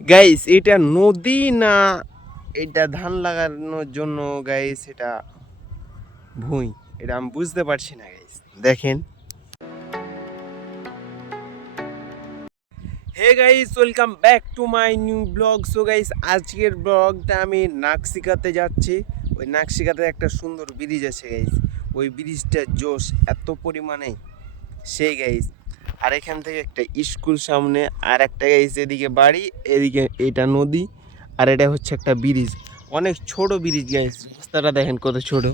Guys এটা নদী না এটা ধান লাগানোর জন্য গাইস এটা ভুঁই, এটা আমি বুঝতে পারছি না গাইস। দেখেন, hey guys, welcome back to my new blog. So guys, আজকের ব্লগটা আমি নাকশিকাতে যাচ্ছি। ওই নাকশিকাতে একটা সুন্দর ব্রিজ আছে গাইস, ওই ব্রিজটা জোশ এত পরিমাণে সেই গাইস। আর এখান থেকে একটা স্কুল সামনে, আর একটা গাইস এদিকে বাড়ি, এদিকে এটা নদী, আর এটা হচ্ছে একটা ব্রিজ, অনেক ছোট ব্রিজ গাইস। রাস্তাটা দেখেন কত ছোট,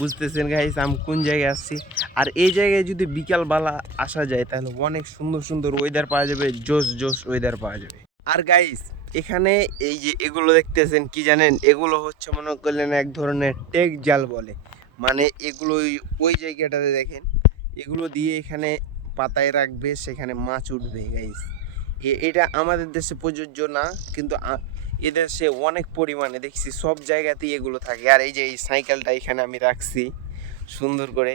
বুঝতেছেন গাইস আমি কোন জায়গায় আসছি। আর এই জায়গায় যদি বিকালবেলা আসা যায় তাহলে অনেক সুন্দর সুন্দর ওয়েদার পাওয়া যাবে, জোশ জোশ ওয়েদার পাওয়া যাবে। আর গাইস এখানে এই যে এগুলো দেখতেছেন কি জানেন, এগুলো হচ্ছে মনে করলেন এক ধরনের টেক জাল বলে, মানে এগুলো ওই জায়গাটাতে দেখেন এগুলো দিয়ে এখানে পাতায় রাখবে, সেখানে মাছ উঠবে গাইস। এটা আমাদের দেশে প্রযোজ্য না, কিন্তু এদেশে অনেক পরিমাণে দেখছি সব জায়গাতেই এগুলো থাকে। আর এই যে এই সাইকেলটা এখানে আমি রাখছি সুন্দর করে,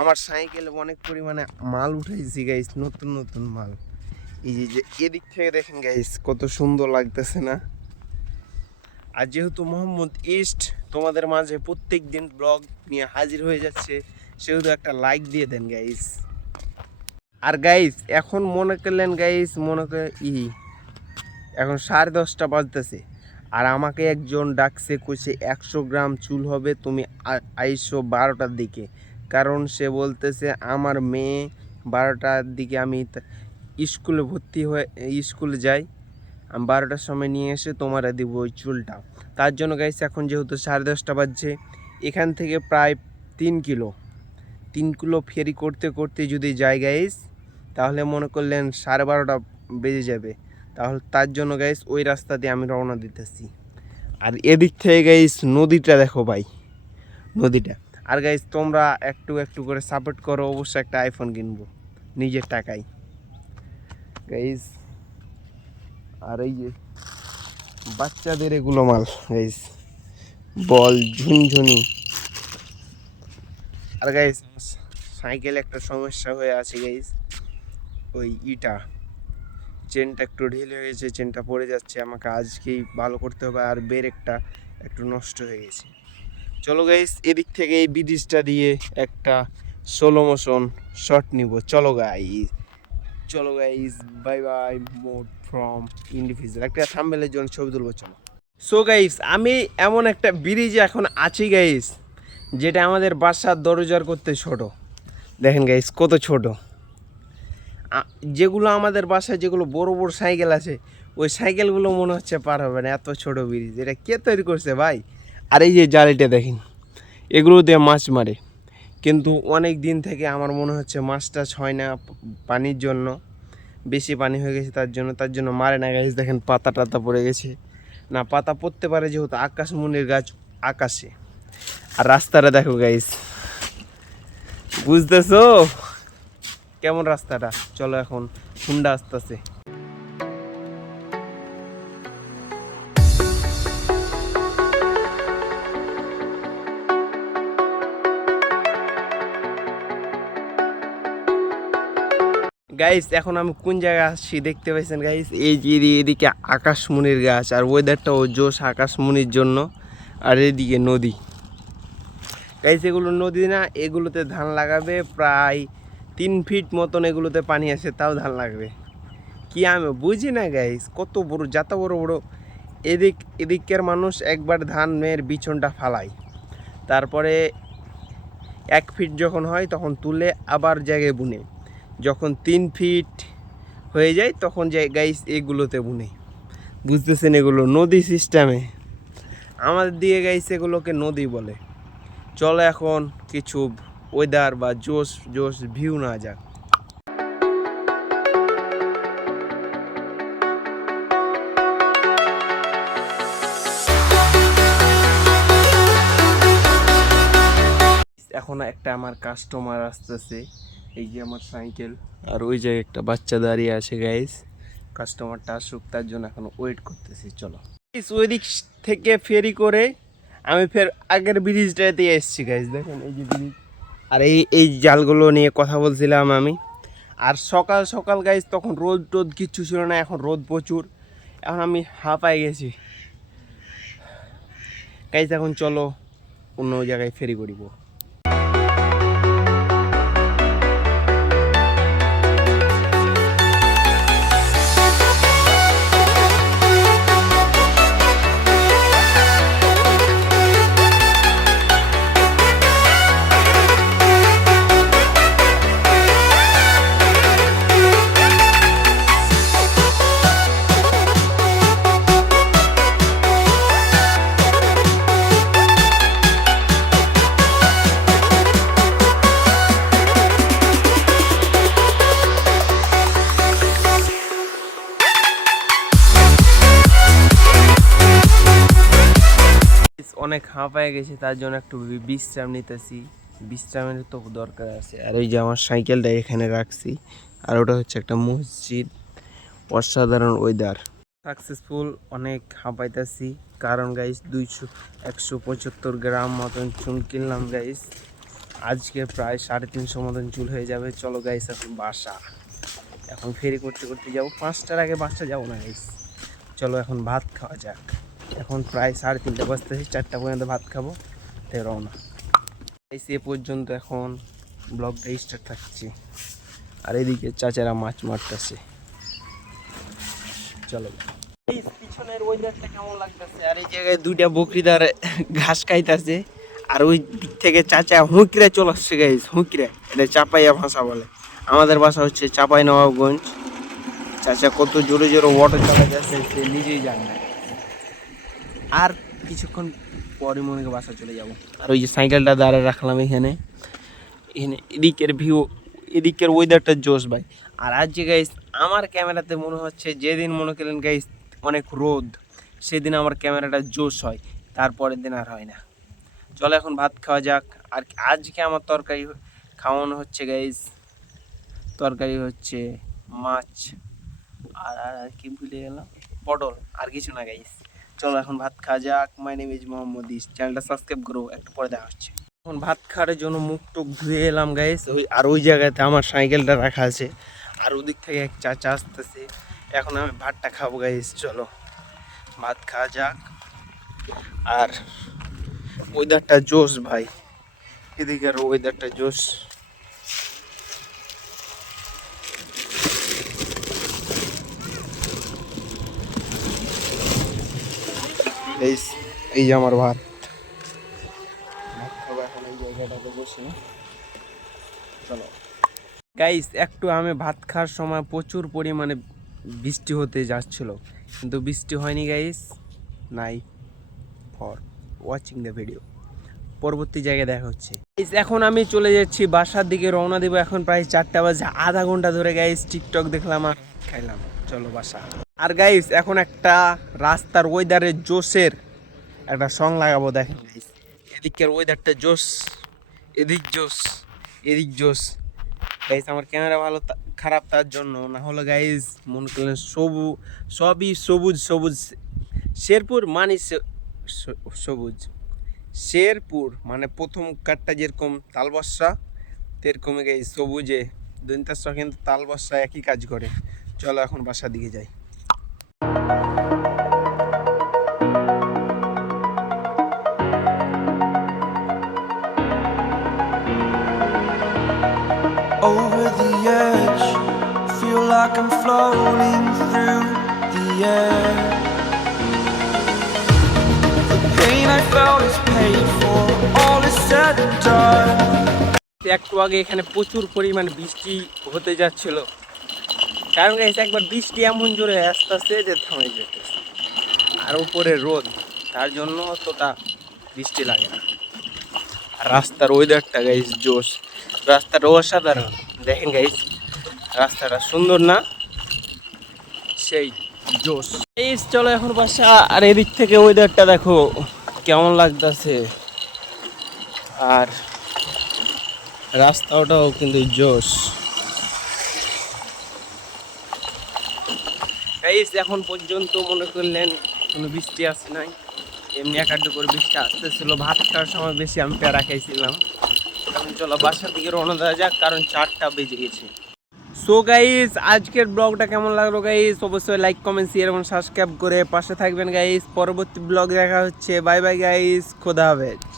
আমার সাইকেলে অনেক পরিমাণে মাল উঠাইছি গাইস, নতুন নতুন মাল। এই যে এদিক থেকে দেখেন গাইস কত সুন্দর লাগতেছে না। আর যেহেতু মোহাম্মদ ইস্ট তোমাদের মাঝে প্রত্যেক দিন ব্লগ নিয়ে হাজির হয়ে যাচ্ছে, সেহেতু একটা লাইক দিয়ে দেন গাইস। আর গাইস এখন মনে করলেন গাইস, মনে করে এখন 10:30 বাজতেছে, আর আমাকে একজন ডাকছে, কইছে 100 গ্রাম চুল হবে, তুমি আইসো 12টার দিকে। কারণ সে বলতেছে আমার মেয়ে 12টার দিকে, আমি স্কুলে ভর্তি হয়ে স্কুলে যাই, আমি 12টার সময় নিয়ে এসে তোমারে দিব ওই চুলটা। তার জন্য গাইছে এখন যেহেতু 10:30 বাজছে, এখান থেকে প্রায় 3 কিলো ফেরি করতে করতে যদি যাই গাইস, তাহলে মনে করলেন 12:30 বেজে যাবে। তাহলে তার জন্য গাইস ওই রাস্তা দিয়ে আমি রওনা দিতেছি। আর এদিক থেকে গাইস নদীটা দেখো ভাই, নদীটা। আর গাইস তোমরা একটু একটু করে সাপোর্ট করো, অবশ্যই একটা আইফোন কিনবো নিজের টাকায় গাইস। আর এই যে বাচ্চাদের এগুলো মাল গাইস, বল, ঝুনঝুনি। আর গাইস সাইকেলে একটা সমস্যা হয়ে আছে গাইস, ওই চেনটা একটু ঢিলে হয়ে গেছে, চেনটা পড়ে যাচ্ছে, আমাকে আজকেই ভালো করতে হবে। আর ব্রেকটা একটু নষ্ট হয়ে গেছে। চলো গাইস এদিক থেকে এই ব্রিজটা দিয়ে একটা স্লো মোশন শট নিব। চলো গাইস, চলো guys, bye bye, mode from individual, একটা থাম্বনেলের জন্য ছবি তুলবো। চলো। সো গাইস আমি এমন একটা ব্রিজে এখন আছি গাইস, যেটা আমাদের বাসার দরজার করতে ছোট। দেখেন গাইস কত ছোট। যেগুলো আমাদের বাসায় যেগুলো বড় বড় সাইকেল আছে, ওই সাইকেলগুলো মনে হচ্ছে পার হবে না, এত ছোট ব্রিজ। এটা কে তৈরি করছে ভাই? আর এই যে জালিটা দেখেন, এগুলো দিয়ে মাছ মারে, কিন্তু অনেক দিন থেকে আমার মনে হচ্ছে মাছটা হয় না, পানির জন্য, বেশি পানি হয়ে গেছে তার জন্য মারে না গাইস। দেখেন পাতা টাতা পড়ে গেছে, না পাতা পড়তে পারে যেহেতু আকাশমণির গাছ আকাশে। আর রাস্তাটা দেখো গাইস, বুঝতেছো কেমন রাস্তাটা? চলো এখন হুন্ডা আসতেছে। গাইস এখন আমি কোন জায়গায় আসছি দেখতে পাইছেন গাইস, এই যে এদিকে আকাশমণির গাছ, আর ওয়েদারটাও জোশ আকাশমণির জন্য। আর এদিকে নদী গাইস, এগুলো নদী না, এগুলোতে ধান লাগাবে, প্রায় 3 ফিট মতন এগুলোতে পানি আসে, তাও ধান লাগবে কি আমি বুঝি না গাইস। কত বড়, যত বড় বড় এদিকের মানুষ একবার ধানের বিচনটা ফালায়, তারপরে 1 ফিট যখন হয় তখন তুলে আবার জায়গায় বুনে, যখন 3 ফিট হয়ে যায় তখন যায় গাইস এগুলোতে বুনে। বুঝতেছেন, এগুলো নদী সিস্টেমে আমাদের দিয়ে গাইস, এগুলোকে নদী বলে। চলো এখন কিছু ওয়েদার বা জোশ জোশ ভিউ না যাক। এখন একটা আমার কাস্টমার আসতেছে, এই যে আমার সাইকেল, আর ওই যে একটা বাচ্চা দাঁড়িয়ে আছে গাইস। কাস্টমারটা আসুক তার জন্য এখন ওয়েট করতেছি। চলো ওই দিক থেকে ফেরি করে আমি ফের আগের ব্রিজটাতে এসেছি গাইস। দেখেন এই যে ব্রিজ, আর এই জালগুলো নিয়ে কথা বলছিলাম আমি। আর সকাল সকাল গাইস তখন রোদ টোদ কিচ্ছু ছিল না, এখন রোদ প্রচুর। এখন আমি হাঁপায়ে গেছি গাইস। এখন চলো অন্য জায়গায় ফেরি করিব। অনেক হাঁপায়ে গেছে, তার জন্য একটু বিশ্রাম নিতেছি। বিশ্রামের তো দরকার আছে। আর এই যে আমার সাইকেলটা এখানে রাখছি, আর ওটা হচ্ছে একটা মসজিদ। অসাধারণ ওয়েদার, সাকসেসফুল। অনেক হাঁপাইতেছি কারণ গাইস 175 গ্রাম মতন চুন কিনলাম গাইস। আজকে প্রায় 350 মতন চুল হয়ে যাবে। চলো গাইস এখন বাসা, এখন ফেরি করতে করতে যাবো। 5টার আগে বাসা যাবো না গাইস। চলো এখন ভাত খাওয়া যাক। এখন প্রায় 3:30 বাজতেছে, 4টা পর্যন্ত ভাত খাবো, তাই রওনা। এ পর্যন্ত এখন ব্লগটা স্টার্ট থাকছে। আর এদিকে চাচারা মাছ মারতেছে। চলো পিছনের ওয়েদারটা কেমন লাগতেছে। আর এই জায়গায় 2টা বকরিদার ঘাস খাইতেছে। আর ওই দিক থেকে চাচা হুঁকড়ে চলে আসছে গাইস। হুঁকড়ে, এটা চাপাইয়া ভাষা বলে, আমাদের ভাষা হচ্ছে চাপাই নবাবগঞ্জ। চাচা কত জোরে জোরে অটো চালা যাচ্ছে সে নিজেই জানে না। আর কিছুক্ষণ পরে মনে হয় বাসা চলে যাব। আর ওই যে সাইকেলটা দাঁড়া রাখলাম এখানে। এদিকের ভিউ, এদিকের ওয়েদারটা জোশ ভাই। আর আজকে গাইস আমার ক্যামেরাতে মনে হচ্ছে, যেদিন মনে করেন গাইস অনেক রোদ, সেদিন আমার ক্যামেরাটা জোশ হয়, তারপরের দিন আর হয় না। চলো এখন ভাত খাওয়া যাক। আর আজকে আমার তরকারি খাওয়ানো হচ্ছে গাইস, তরকারি হচ্ছে মাছ আর আর কি ভুলে গেলাম, পটল, আর কিছু না গাইস। চলো এখন ভাত খাওয়া যাক। মাই নেম ইজ মোহাম্মদ ইস, চ্যানেলটা সাবস্ক্রাইব করো, একটু পরে দেখা হচ্ছে। এখন ভাত খাওয়ার জন্য মুখ টুক ধুয়ে এলাম গাইস। ওই জায়গাতে আমার সাইকেলটা রাখা আছে। আর ওদিক থেকে এক চাচা আসতেছে। এখন আমি ভাতটা খাবো গাইস। চলো ভাত খাওয়া যাক। আর ওয়েদারটা জোশ ভাই, এদিকের ওয়েদারটা জোশ। এই যে আমার ভাত খাবো এখন এই জায়গাটাতে বসে। চলো গাইস, একটু আমি ভাত খাওয়ার সময় প্রচুর পরিমাণে বৃষ্টি হতে যাচ্ছিল, কিন্তু বৃষ্টি হয়নি গাইস। নাই ফর ওয়াচিং দ্য ভিডিও, পরবর্তী জায়গায় দেখা হচ্ছে। এখন আমি চলে যাচ্ছি বাসার দিকে, রওনা দেবো। এখন প্রায় 4টা বাজে। আধা ঘন্টা ধরে গাইস টিকটক দেখলাম আর খাইলাম। চলো বাসা। আর গাইস এখন একটা রাস্তার ওয়েদারের জোশের একটা সং লাগাবো। দেখেন গাইস, এদিকের ওয়েদারটা জোশ, এদিক জোশ, এদিক জোশ গাইস। আমার ক্যামেরা ভালো খারাপ, তার জন্য না হলো গাইস মনে করলেন সবই সবুজ সবুজ। শেরপুর মানে সবুজ, শেরপুর মানে প্রথম কাঠটা যেরকম তালবস্যা, তেরকমই গাইস সবুজে দন্তাস্য, কিন্তু তালবস্যা একই কাজ করে। চলো এখন বাসার দিকে যাই। Over the edge, feel like I'm floating through the air. The pain I felt is paid for, all is said and done. একটু আগে এখানে প্রচুর পরিমাণ বৃষ্টি হতে যাচ্ছিল, কারণ গাইস একবার বৃষ্টি এমন জোরে আসতেছে যে থামে যেতেছে। আর উপরে রোদ, তার জন্য অতটা বৃষ্টি লাগে না। আর রাস্তার ওয়েদারটা গাইস জোশ, রাস্তাটা অসাধারণ। দেখেন গাইস রাস্তাটা সুন্দর না, সেই জোশ। চলো এখন বাসা। আর এদিক থেকে ওয়েদারটা দেখো কেমন লাগতেছে, আর রাস্তাটাও কিন্তু জোশ গাইস। এখন পর্যন্ত মনে করলেন কোনো বৃষ্টি আসে নাই, এমনি একাড্ডু করে বৃষ্টি আসতেছিল। ভাত খাওয়ার সময় বেশি আমি প্যারা খাইছিলাম। এখন চলো বাসার দিকে রওনা দেওয়া যাক, কারণ 4টা বেজে গেছে। সো গাইস আজকের ব্লগটা কেমন লাগলো গাইস অবশ্যই লাইক কমেন্ট শেয়ার এবং সাবস্ক্রাইব করে পাশে থাকবেন গাইস। পরবর্তী ব্লগ দেখা হচ্ছে। বাই বাই গাইস, খোদা হাফেজ।